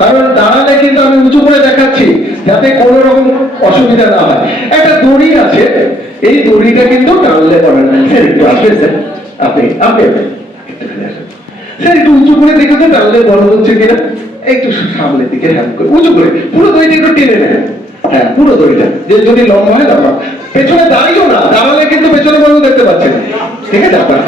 কারণ দাঁড়ালে কিন্তু আমি উঁচু করে দেখাচ্ছি যাতে কোনো রকম অসুবিধা না হয়। একটা দড়ি আছে, এই দড়িটা কিন্তু টানলে পড়ে না। স্যার একটু আসবে, স্যার আপনি আপনি স্যার একটু উঁচু করে দেখে তো টানলে বড় হচ্ছে কিনা, একটু সামনের দিকে হ্যাঁ করে উঁচু করে পুরো দড়িটা একটু টেনে নেন। হ্যাঁ পুরো দড়িটা, যে যদি লম্বা হয় লম্বা, পেছনে দাঁড়িয়েও না, দাঁড়ালে কিন্তু পেছনে বন্ধ দেখতে পাচ্ছেন। ঠিক আছে আপনার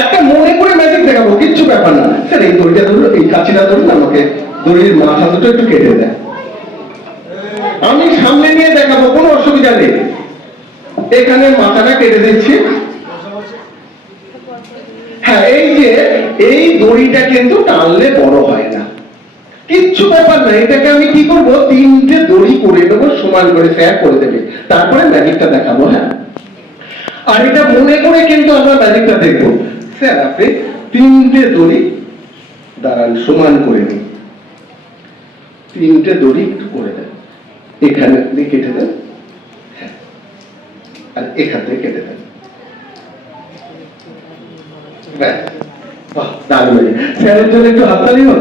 একটা মনে করে ম্যাজিক দেখাবো, কিচ্ছু ব্যাপার না। স্যার এই দড়িটা ধরুন, এই কাছিটা ধরুন, আমাকে দড়ির মাথা দুটো একটু কেটে দেয়, আমি সামনে নিয়ে দেখাবো, কোনো অসুবিধা নেই। এখানে মাথাটা কেটে দিচ্ছি। হ্যাঁ এই যে এই দড়িটা কিন্তু টানলে বড় হয় না, কিচ্ছু ব্যাপার না। এটাকে আমি কি করব, তিনটে দড়ি করে দেবো সমান করে, স্যার করে দেবে, তারপরে ম্যাজিকটা দেখাবো। হ্যাঁ আর এটা মনে করে কিন্তু আমরা ম্যাজিকটা দেখবো। স্যার আপনি তিনটে দড়ি দাঁড়ান, সমান করে নিন, তিনটে দড়ি একটু করে দেন, এখানে দিয়ে কেটে দেন, হ্যাঁ আর এখান থেকে কেটে দেন। বাহ দারুণ, স্যারের জন্য একটু হাততালি হোক।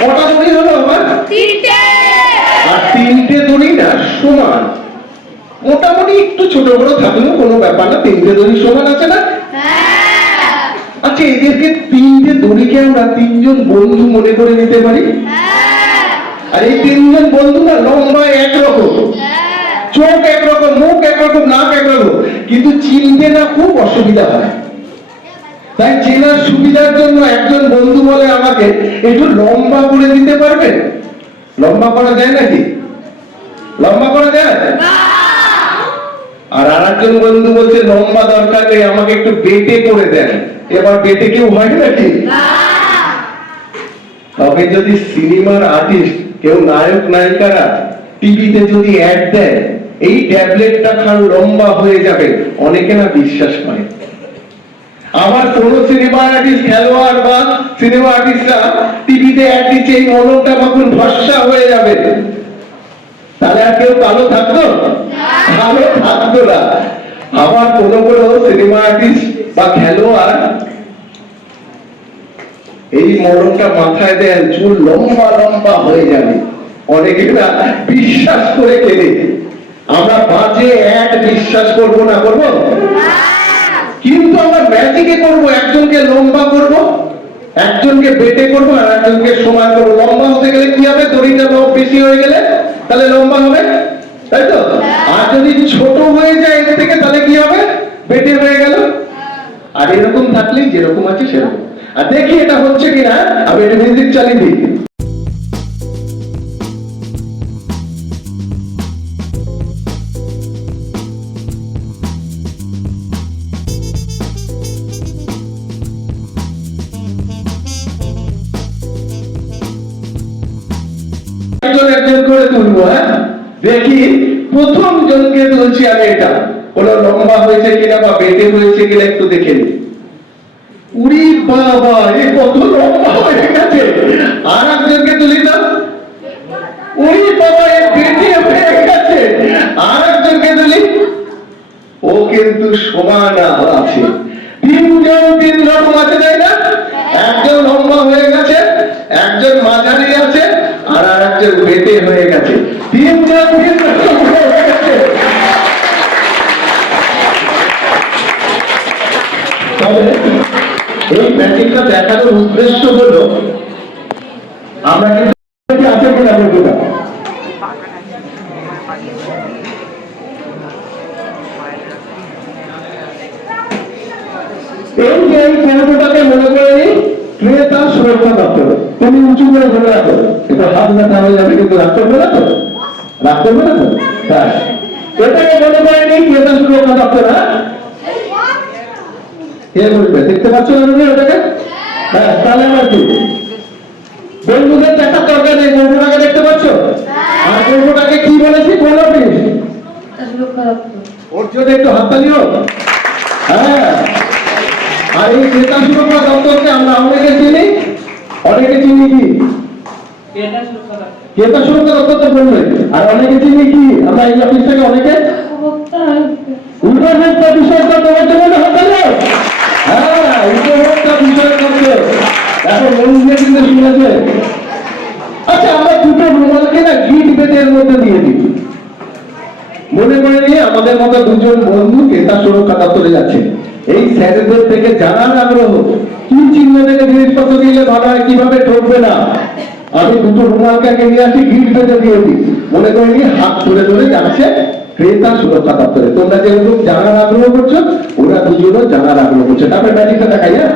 কটা দড়ি হলো আমার? তিনটে। আর তিনটে দড়ি না সমান, মোটামুটি একটু ছোট বড় থাকলেও কোনো ব্যাপার না, তিনটে দড়ি সমান আছে না? আচ্ছা এদেরকে তিনটে দড়িকে আমরা তিনজন বন্ধু মনে করে নিতে পারি। আর এই তিনজন বন্ধু না লম্বা একরকম, চোখ একরকম, মুখ একরকম, নাক একরকম, কিন্তু চিনতে না খুব অসুবিধা হয়। তাই চেনার সুবিধার জন্য একজন বন্ধু বলে আমাকে, একটু লম্বা করে দিতে পারবে? লম্বা করা যায় নাকি? লম্বা করা যায়? আর আরেকজন বন্ধু বলছে লম্বা দরকার নেই, আমাকে একটু বেটে করে দেন। এবার বেটে কেউ হয় নাকি? তবে যদি সিনেমার আর্টিস্ট কেউ, নায়ক নায়িকারা টিভিতে যদি অ্যাড দেয়, এই ট্যাবলেটটা খান লম্বা হয়ে যাবে, অনেকে না বিশ্বাস করে। আমার কোন সিনেমা আর্টিস্ট, খেলোয়াড় বা সিনেমা আর্টিস্টরা টিভিতে অ্যাড দিচ্ছে এই মলমটা মাখুন ফর্সা হয়ে যাবে, তাহলে আর কেউ কালো থাকতো? ভালো থাকতো না। আমার কোন সিনেমা আর্টিস্ট বা খেলোয়াড় এই মলমটা মাথায় দেন, চুল লম্বা লম্বা হয়ে যাবে, অনেকে না বিশ্বাস করে কেনে। আমরা বাজে অ্যাড বিশ্বাস করবো না, করবো? কিন্তু আমরা ম্যাজিকে করবো, একজনকে লম্বা করব, একজনকে বেটে করবো, আর একজনকে সমান করবো। লম্বা হতে গেলে কি হবে, দড়িটা বেশি হয়ে গেলে তাহলে লম্বা হবে, তাই তো? আর যদি ছোট হয়ে যায় এর থেকে তাহলে কি হবে, বেটে হয়ে গেল। আর এরকম থাকলেই যেরকম আছে সেরকম। আর দেখি এটা হচ্ছে কিনা, আমি একটু মিউজিক চালিয়ে দিই। একজন করে তুলবো। হ্যাঁ দেখি, প্রথম জনকে তুলছি আমি, এটা কোনো লম্বা হয়েছে কিনা বা বেটে হয়েছে কিনা একটু দেখে নি। উরি বাবা, এ কত লম্বা হয়ে গেছে। আর একজনকে তুলি না, উরি বাবা, এ বেটে হয়ে গেছে। আর একজনকে তুলি, ও কিন্তু সমান আছে। তিনজন তিন রকম আছে, তাই না? একজন লম্বা হয়ে গেছে, একজন মাঝারি আছে, আর একজন বেটে হয়ে গেছে। তিনজন তিন রকম হয়ে গেছে। এই ম্যাজিকটা দেখানোর উদ্দেশ্য হলো, আমরা কিন্তু আছে কিনা বলবো না। এই যে এই পর্বটাকে মনে করে নিই ক্রেতা সুরক্ষা দপ্তর, তুমি উঁচু করে ধরে রাখো, এটা হাত ব্যথা হয়ে যাবে, কিন্তু রাগ করবে না তো? রাগ করবে না তো? হ্যাঁ এটাকে মনে করে নিই ক্রেতা সুরক্ষা দপ্তর। হ্যাঁ বলবে, দেখতে পাচ্ছ না ওটাকে? হ্যাঁ তাহলে আমার কি বন্ধুদের দেখার দরকার নেই, গল্পটাকে দেখতে পাচ্ছ? আর গল্পটাকে কি বলেছি, কোন অফিস? ওর জন্য একটু হাততালি হোক। হ্যাঁ আর এই ক্রেতা সুরক্ষা দপ্তরকে আমরা অনেকে চিনি, অনেকে চিনি কি ক্রেতা সুরক্ষা দপ্তর তো বলবে, আর অনেকে চিনি কি আমরা এই অফিসটাকে অনেকে উপভোক্তা বিষয়টা তোমার জন্য হাততালি হোক। হ্যাঁ আমাদের মতো দুজন বন্ধু ক্রেতা সুরক্ষা দপ্তরে যাচ্ছে। এই স্যারেদের থেকে জানার আগ্রহ, কি চিহ্ন থেকে জিনিসপত্র দিলে ভালো হয়, কিভাবে ঠকবে না। আমি দুটো রুমালকে নিয়ে আসি, গিট বেঁধে দিয়ে দিই, মনে করে নিয়ে হাত ধরে ধরে যাচ্ছে ক্রেতা সুরক্ষা দপ্তরে। তোমরা যেরকম জানার আগ্রহ করছো, ওরা দুজনও জানার আগ্রহ করছে। তারপরে ম্যাজিকটা দেখাই। হ্যাঁ,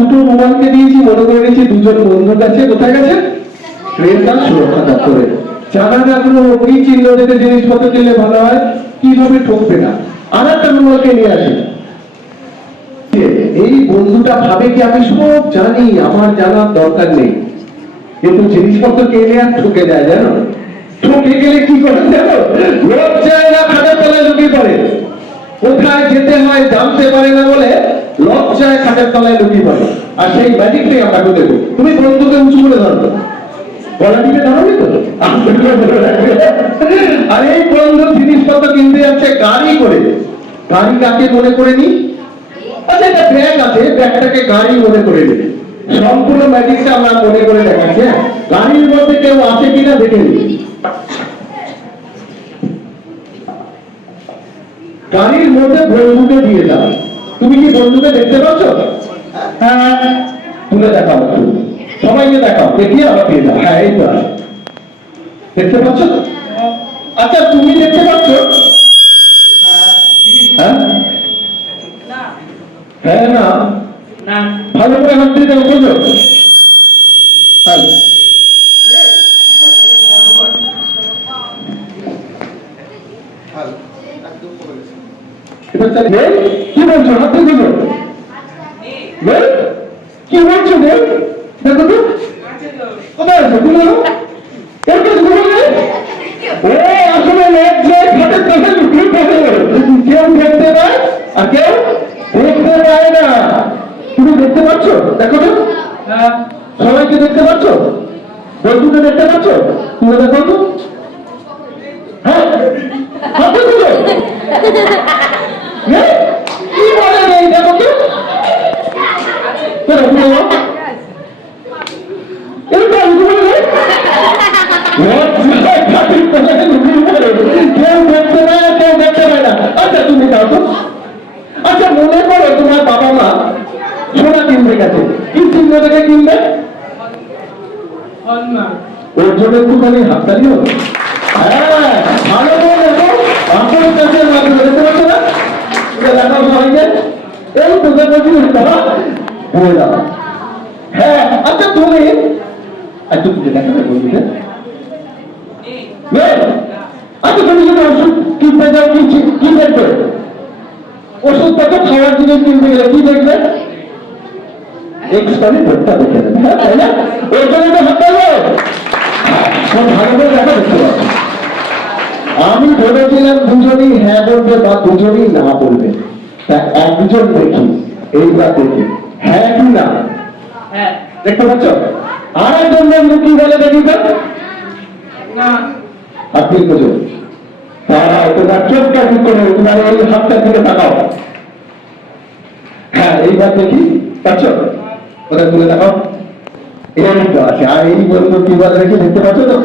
দুটো রুমালকে দিয়েছি, মনে করে নিয়েছি দুজন বন্ধুর কাছে। কোথায় গেছে? ক্রেতা সুরক্ষা দপ্তরে। জানার আগ্রহ, কি চিহ্ন দেখে জিনিসপত্র কিনলে ভালো হয়, কিভাবে ঠকবে না। আর একটা রুমালকে নিয়ে আসি। এই বন্ধুটা ভাবে কি আমি সব জানি, আমার জানার দরকার নেই, কিন্তু জিনিসপত্র কিনে আর ঠকে যায়। জানো, ঠকে গেলে কি করে জানো? লজ্জায় না খাটের তলায় লুকিয়ে পড়ে। কোথায় যেতে হয় জানতে পারে না বলে লজ্জায় খাটের তলায় লুকিয়ে পড়ে। আর সেই ম্যাজিকটাই আমরা করতে দেবো। তুমি বন্ধুকে উঁচু করে ধরো, গলা টিপে ধরোনি তো। আর এই বন্ধু জিনিসপত্র কিনতে যাচ্ছে গাড়ি করে। গাড়ি কাকে মনে করে নি? আচ্ছা, একটা ব্যাগ আছে, ব্যাগটাকে গাড়ি মনে করে নেবে। সম্পূর্ণ ম্যাজিকটা আমরা মনে করে দেখাচ্ছি। গাড়ির মধ্যে কেউ আছে কিনা দেখে নি। গাড়ির মধ্যে বন্ধুকে দিয়ে দাও। তুমি কি বন্ধুকে দেখতে পাচ্ছ? হ্যাঁ, তুলে দেখাও, সবাইকে দেখাও, দেখিয়ে আবার দিয়ে দাও। হ্যাঁ, এই তো দেখতে পাচ্ছ তো? আচ্ছা, তুমি দেখতে পাচ্ছ? হ্যাঁ, হ্যাঁ, না, ভালো করে হাত দিয়ে দাও, বুঝলো? কি বলছো? হাত দিয়ে দিল। কি বলছো? দেখো তো কোথায় আছে, তুমি আসলে কেউ দেখতে পায় আর কেউ দেখতে পায় না। তুমি দেখতে পাচ্ছ? দেখো তো, সবাইকে দেখতে পাচ্ছ, বন্ধুকে দেখতে পাচ্ছ? তুমি দেখো তো। হ্যাঁ, হাতে দিল। কি বলে নেই, দেখো তো। আচ্ছা, মনে করো তোমার বাবা মা সোনা কিনতে গেছে, কি চিহ্ন দেখে কিনবে? ওর জন্য একটুখানি হাততালি হবে। হ্যাঁ, ভালো করে আপনার কাছে দেখতে পাচ্ছ না? দেখা সবাইকে এই তোকে বলছি বলে দাও। হ্যাঁ, আচ্ছা, তুমি একটু দেখাবে বলবি। আচ্ছা, তুমি যদি ওষুধ কিনতে যাও, কি দেখবে? ওষুধটাকে খাওয়ার জিনিস কিনতে গেলে কি দেখবে? এক্সপায়ারি ডেটটা দেখে দেবে। হ্যাঁ, তাই না? ওর জন্য তো হাত দেবো। ভালো করে দেখা দেখতে পাবো। আমি ভেবেছিলাম দুজনই হ্যাঁ বলবে বা দুজনই না বলবে। তা একজন দেখি, এইবার দেখি হ্যাঁ কি না। দেখতে পাচ্ছ? আর একজন বন্ধু কি বলে দেখি তো। আপনি বুঝুন, তারা তোমার চোখটা ঠিক করে তোমার এই হাতটা দিকে তাকাও। হ্যাঁ, এইবার দেখি পাচ্ছ? ওটা তুলে দেখাও। এই তো আছে। আর এই বন্ধু কি বলে দেখি, দেখতে পাচ্ছ তো?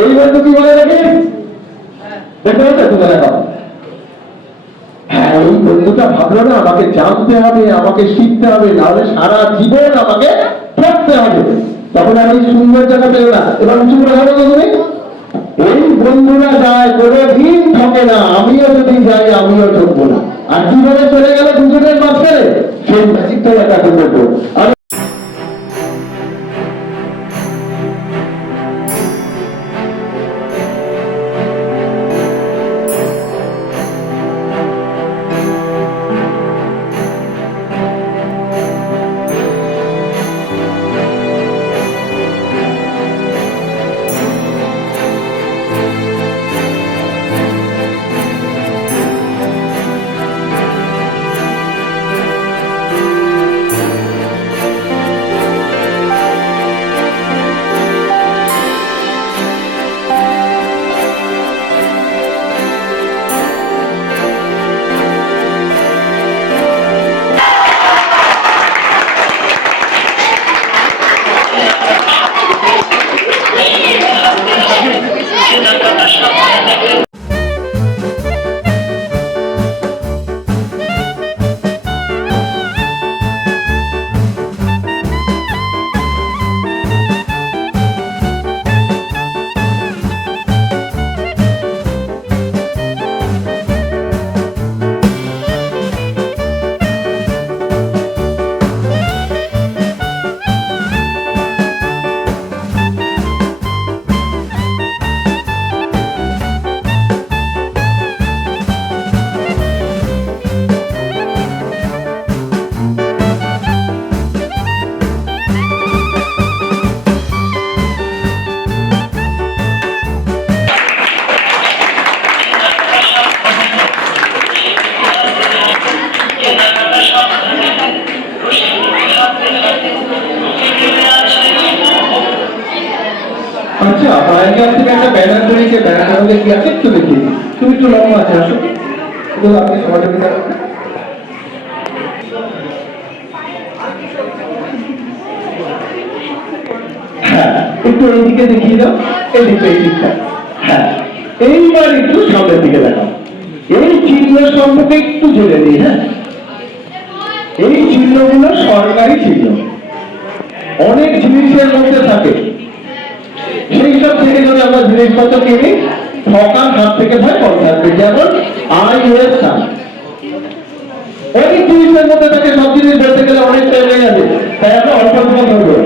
এই বন্ধু কি বলে দেখি, দেখতে পাচ্ছ? তুলে দেখাও। হ্যাঁ, ওই বন্ধুটা ভাবলো না আমাকে জানতে হবে, আমাকে শিখতে হবে, নাহলে সারা জীবন আমাকে ঠকতে হবে। তখন আমি সুন্দর জায়গা পেল না। এবার উঁচু করে হবে তুমি। এই বন্ধুরা যায়, কোনোদিন ঠকে না। আমিও যদি যাই, আমিও ঠকবো না। আর কিভাবে চলে গেল দুজনের মাঝখানে, সেই ম্যাজিকটাই একটা করবো। আচ্ছা, পায়ের কাছ থেকে একটা ব্যানার করেছে, ব্যানারটা হলে কি আছে একটু দেখি। তুমি একটু লম্বা আছে, আসো তো আপনি সমাজে বিচার। হ্যাঁ, একটু এইদিকে দেখিয়ে দাও, এদিকে এই দিকটা। হ্যাঁ, এইবার একটু সামনের দিকে দেখাও। এই চিহ্ন সম্পর্কে একটু জেনে নিই। হ্যাঁ, এই চিহ্নগুলো সরকারি চিহ্ন, অনেক জিনিসের মধ্যে থাকে। সেই সব থেকে যদি আমরা জিনিসপত্র কিনি, ঠকার হাত থেকে ভয় কম থাকবে। যেমন ISI, অনেক জিনিসের মধ্যে থাকে, সব জিনিস বলতে গেলে অনেক টাইম লেগে যাবে, তাই আমরা অল্প অল্প ধরবো।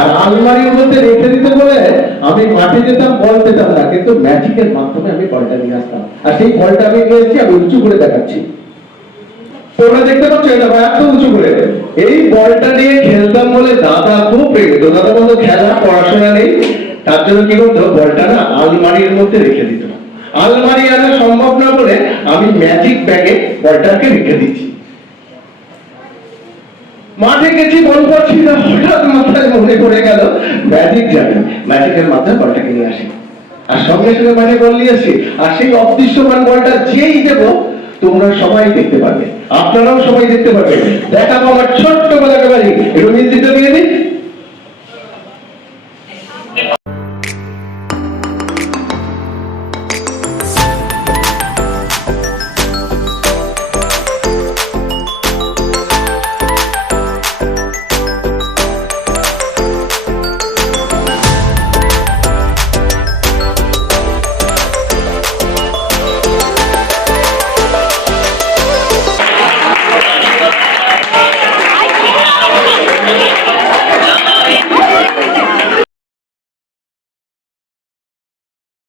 আর আলমারির মধ্যে রেখে দিতে বলে আমি মাঠে যেতাম, বল পেতাম না, কিন্তু ম্যাজিকের মাধ্যমে আমি বলটা নিয়ে আসতাম। আর সেই বলটা আমি নিয়ে এসেছি, আমি উঁচু করে দেখাচ্ছি। তোমরা দেখতে পাচ্ছ এটা এত উঁচু করে। এই বলটা নিয়ে খেলতাম বলে দাদা খুব রেগে, দাদা বলতো খেলা পড়াশোনা নেই, তার জন্য কি করতো, বলটা না আলমারির মধ্যে রেখে দিত। আলমারি আনা সম্ভব না বলে আমি ম্যাজিক ব্যাগে বলটাকে রেখে দিচ্ছি। মাঠে গেছি, বল পাচ্ছি না, হঠাৎ মাথায় মনে পড়ে গেল ম্যাজিক জানি, ম্যাজিকের মাধ্যমে বলটাকে নিয়ে আসি। আর সঙ্গে সঙ্গে মাঠে বল নিয়ে আসি। আর সেই অদৃশ্যমান বলটা যেই দেব, তোমরা সবাই দেখতে পারবে, আপনারাও সবাই দেখতে পারবে। দেখাবো আমার ছোট্ট বেলাকে বাড়ি। একটু মিউজিকটা দিয়ে দিই।